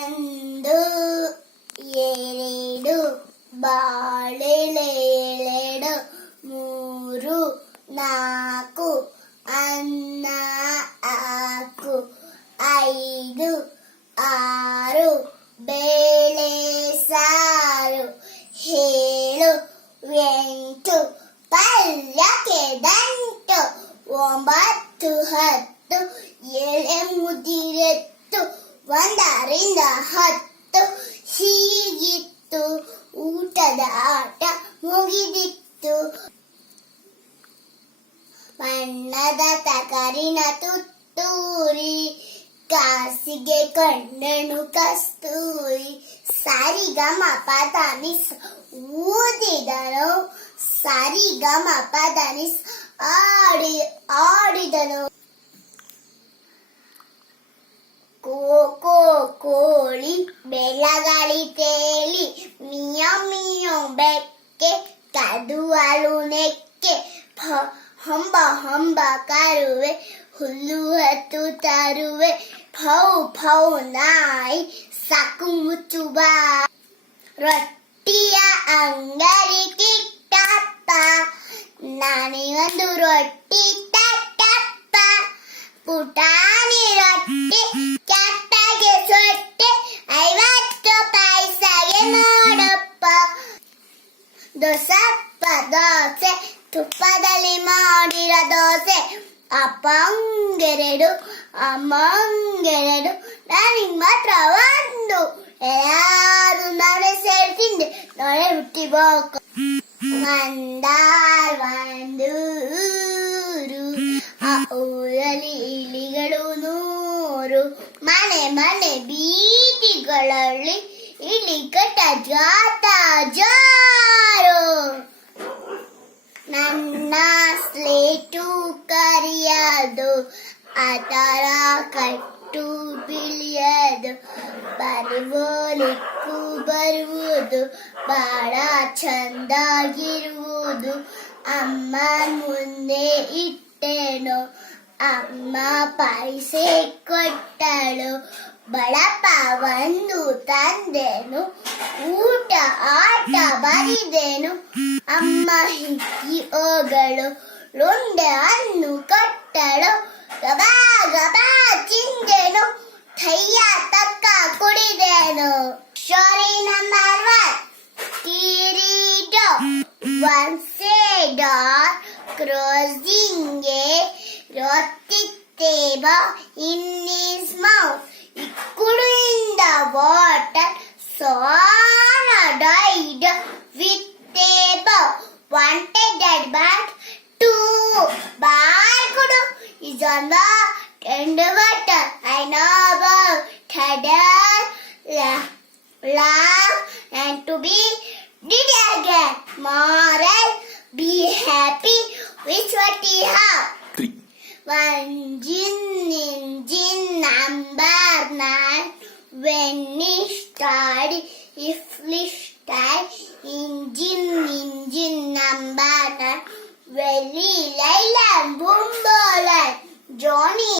ಒಂದು ಎರಡು ಬಾಳೆಲೆಳೆಡು ಮೂರು ನಾಲ್ಕು ಅನ್ನ ಹಾಕು ಐದು ಆರು ಬೇಳೆ ಸಾರು ಏಳು ಎಂಟು ಪಲ್ಯಕ್ಕೆ ದಂಟು ಒಂಬತ್ತು ಹತ್ತು ಎಳೆ ಮುದಿರೆತ್ತು ಒಂದರಿಂದ 10 ಹೀಗಿತ್ತು ಊಟದ ಆಟ ಮುಗಿದಿತ್ತು. ಬಣ್ಣದ ತಕರಿನ ತುತ್ತೂರಿ ಕಾಸಿಗೆ ಕಣ್ಣನು ಕಸ್ತೂರಿ ಸರಿಗಮಪದನಿಸ್ ಊದಿದನು ಸರಿಗಮಪದನಿಸ್ ಆಡಿದನು. ಕೋಕೋ ಕೋಳಿ ಬೆಳಗಳಿ ತೇಲಿ ಮಿಯೋ ಮಿಯೋ ಬೆಕ್ಕೆ ಕದುವಳು ನೆಕ್ಕೆ ಹಂಬ ಹಂಬ ಕರುವೆ ಹುಲ್ಲು ಹತ್ತು ತರುವೆ ಫೌ ಫೌ ನಾಯಿ ಸಾಕು ಮುಚ್ಚುವ. ರೊಟ್ಟಿಯ ಅಂಗಡಿ ಕಿಟ್ಟಪ್ಪ ನಾನಿಗೊಂದು ರೊಟ್ಟಿ ತಟ್ಟಪ್ಪ ಪುಟಾಣಿ ರೊಟ್ಟಿ ಕೆಟ್ಟಗೆ ಸೊಟ್ಟೆ 50 ಪೈಸೆಗೆ ನೋಡಪ್ಪ. ದೋಸಪ್ಪ ದೋಸೆ ತುಪ್ಪದಲ್ಲಿ ಮಾಡಿರ ದೋಸೆ ಅಪ್ಪಂಗೆರಡು ಅಮ್ಮಂಗೆರಡು ನನಗೆ ಮಾತ್ರ ಒಂದು ಎಲ್ಲಾರು ನಾನೇ ಸೇರಿ ತಿಂದೆ ನಾಳೆ ಹುಟ್ಟಿಬೇಕು. ಒಂದಾರ್ ಒಂದೂರು ಆ ಊರಲ್ಲಿ ಇಲಿಗಳು 100 ಮನೆ ಮನೆ ಬೀದಿಗಳಲ್ಲಿ ಇಲಿಕಟ ಜಾತಾ ಜಾರು. ನನ್ನ ಸ್ಲೇಟು ಕರಿಯದು ಅದರ ಕಟ್ಟು ಬಿಳಿಯದು ಬರುವಲಿಕ್ಕೂ ಬರುವುದು ಬಹಳ ಚಂದಾಗಿರುವುದು. ಅಮ್ಮ ಮುಂದೆ ಇಟ್ಟೆನು ಅಮ್ಮ ಪೈಸೆ ಕೊಟ್ಟಳು ಬಳಪ ಒಂದು ತಂದೆನು ಊಟ ಆಟ ಬರಿದೆನು. ಅಮ್ಮ ಹಿಕ್ಕಿ ಹೋಗಳು ಲುಂಡೆ ಹಣ್ಣು ಕೊಟ್ಟಳು ಗಬಾ ಗಬಾ ತಿಂದೆನು ಥಯ್ಯ ತಕ್ಕ ಕುಡಿದೆನು. ಸ್ಟೋರಿ ನಂಬರ್ 1 ಕಿರೀಟ. Once a dog crossing a rocky table in his mouth. He couldn't the water, so died with table. Wanted that but 2 barkudu is on the tender water. I know about Tadar, laugh and to be did again. Moral, be happy with what you have. 3 One engine number 9 when he started if we start engine number 9 very light and boom Johnny